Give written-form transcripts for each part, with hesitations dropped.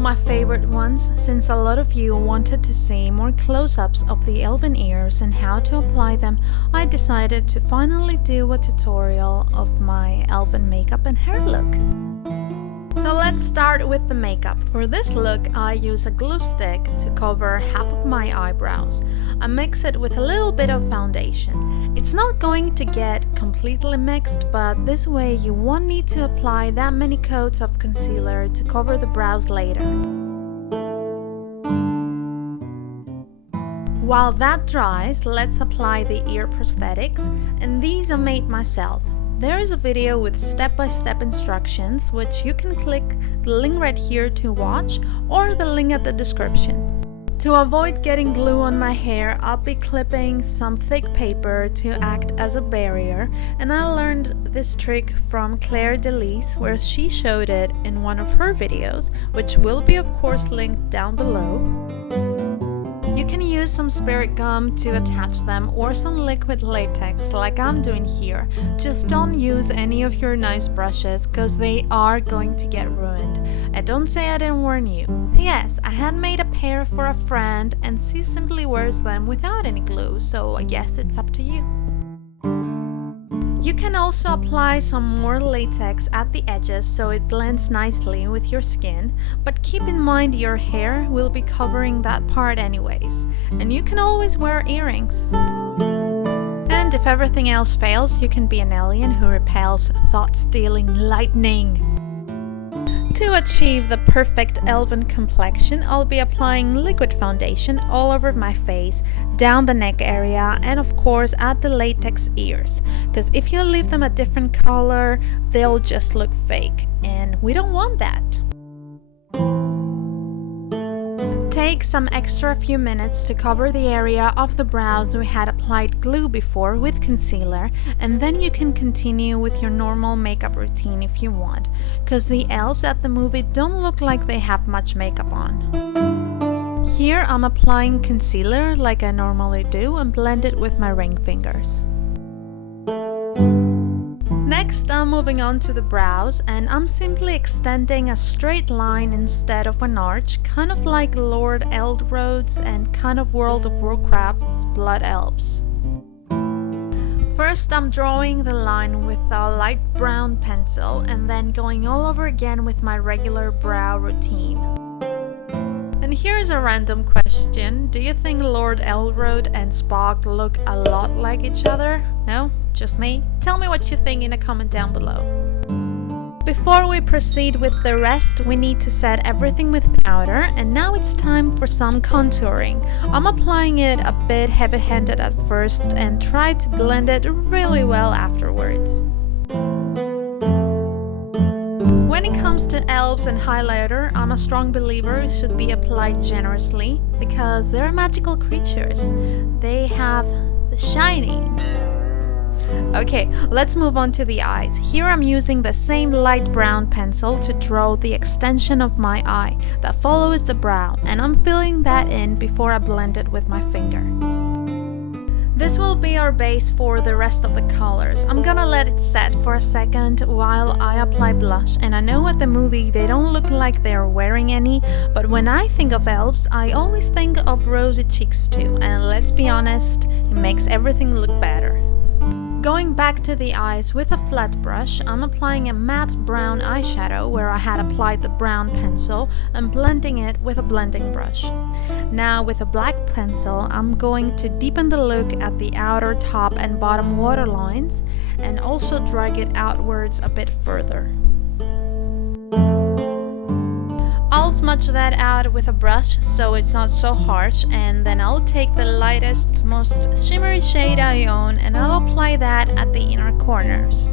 My favorite ones, since a lot of you wanted to see more close-ups of the elven ears and how to apply them, I decided to finally do a tutorial of my elven makeup and hair look. So let's start with the makeup. For this look I use a glue stick to cover half of my eyebrows. I mix it with a little bit of foundation. It's not going to get completely mixed, but this way you won't need to apply that many coats of concealer to cover the brows later. While that dries, let's apply the ear prosthetics, and these I made myself. There is a video with step-by-step instructions, which you can click the link right here to watch, or the link at the description. To avoid getting glue on my hair, I'll be clipping some thick paper to act as a barrier, and I learned this trick from Claire Delise, where she showed it in one of her videos, which will be of course linked down below. You can use some spirit gum to attach them, or some liquid latex like I'm doing here. Just don't use any of your nice brushes, cause they are going to get ruined. And don't say I didn't warn you. P.S. I had made a pair for a friend and she simply wears them without any glue, so I guess it's up to you. You can also apply some more latex at the edges so it blends nicely with your skin, but keep in mind your hair will be covering that part anyways, and you can always wear earrings. And if everything else fails, you can be an alien who repels thought-stealing lightning. To achieve the perfect elven complexion, I'll be applying liquid foundation all over my face, down the neck area, and of course at the latex ears. Because if you leave them a different color, they'll just look fake, and we don't want that. Take some extra few minutes to cover the area of the brows we had applied glue before with concealer, and then you can continue with your normal makeup routine if you want, because the elves at the movie don't look like they have much makeup on. Here I'm applying concealer like I normally do and blend it with my ring fingers. Next, I'm moving on to the brows, and I'm simply extending a straight line instead of an arch, kind of like Lord Eldroad's and kind of World of Warcraft's Blood Elves. First, I'm drawing the line with a light brown pencil and then going all over again with my regular brow routine. And here's a random question. Do you think Lord Elroad and Spock look a lot like each other? No? Just me? Tell me what you think in a comment down below. Before we proceed with the rest, we need to set everything with powder, and now it's time for some contouring. I'm applying it a bit heavy-handed at first and try to blend it really well afterwards. When it comes to elves and highlighter, I'm a strong believer it should be applied generously, because they're magical creatures. They have the shiny. Okay, let's move on to the eyes. Here I'm using the same light brown pencil to draw the extension of my eye that follows the brow, and I'm filling that in before I blend it with my finger. This will be our base for the rest of the colors. I'm gonna let it set for a second while I apply blush, and I know at the movie they don't look like they're wearing any, but when I think of elves, I always think of rosy cheeks too, and let's be honest, it makes everything look better. Going back to the eyes with a flat brush, I'm applying a matte brown eyeshadow where I had applied the brown pencil and blending it with a blending brush. Now with a black pencil, I'm going to deepen the look at the outer top and bottom waterlines and also drag it outwards a bit further. I'll smudge that out with a brush so it's not so harsh, and then I'll take the lightest, most shimmery shade I own and I'll apply that at the inner corners.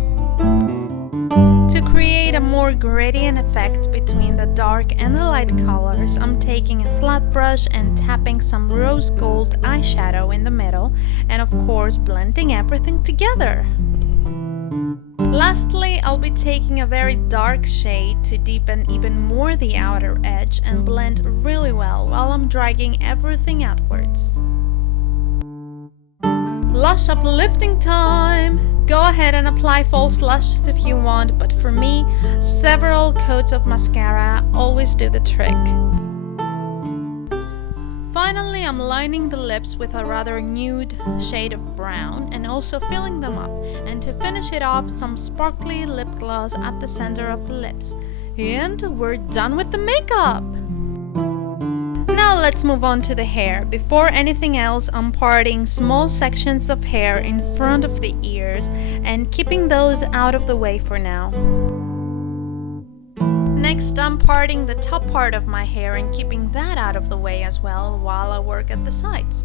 To create a more gradient effect between the dark and the light colors, I'm taking a flat brush and tapping some rose gold eyeshadow in the middle, and of course blending everything together. Lastly, I'll be taking a very dark shade to deepen even more the outer edge and blend really well while I'm dragging everything outwards. Blush uplifting time! Go ahead and apply false lashes if you want, but for me, several coats of mascara always do the trick. Finally, I'm lining the lips with a rather nude shade of brown and also filling them up, and to finish it off, some sparkly lip gloss at the center of the lips. And we're done with the makeup! Now let's move on to the hair. Before anything else, I'm parting small sections of hair in front of the ears and keeping those out of the way for now. Next, I'm parting the top part of my hair and keeping that out of the way as well while I work at the sides.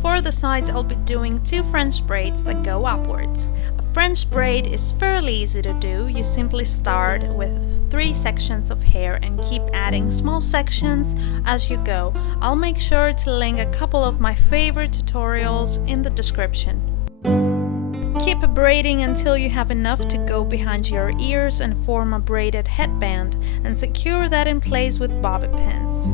For the sides, I'll be doing 2 French braids that go upwards. A French braid is fairly easy to do. You simply start with 3 sections of hair and keep adding small sections as you go. I'll make sure to link a couple of my favorite tutorials in the description. Keep braiding until you have enough to go behind your ears and form a braided headband, and secure that in place with bobby pins.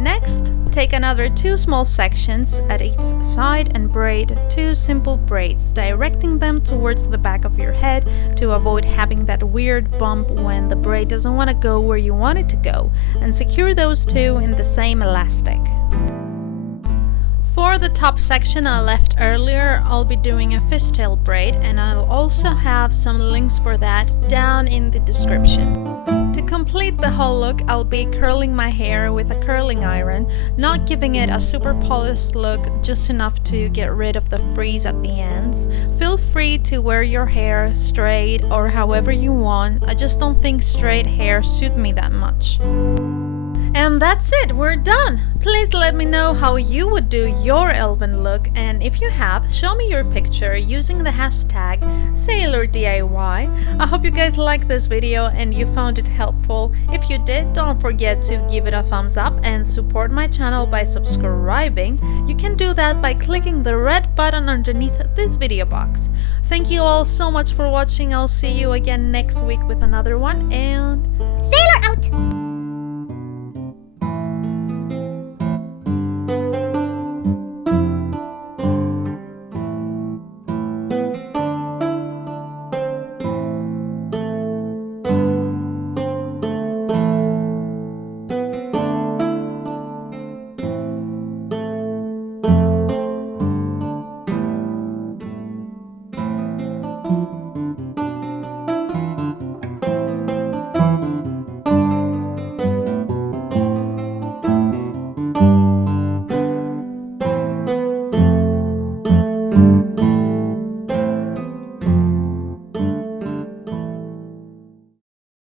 Next, take another 2 small sections at each side and braid 2 simple braids, directing them towards the back of your head to avoid having that weird bump when the braid doesn't want to go where you want it to go, and secure those 2 in the same elastic. For the top section I left earlier, I'll be doing a fishtail braid, and I'll also have some links for that down in the description. To complete the whole look, I'll be curling my hair with a curling iron, not giving it a super polished look, just enough to get rid of the frizz at the ends. Feel free to wear your hair straight or however you want. I just don't think straight hair suits me that much. And that's it, we're done! Please let me know how you would do your elven look, and if you have, show me your picture using the hashtag SailorDIY. I hope you guys liked this video and you found it helpful. If you did, don't forget to give it a thumbs up and support my channel by subscribing. You can do that by clicking the red button underneath this video box. Thank you all so much for watching. I'll see you again next week with another one, and Sailor out!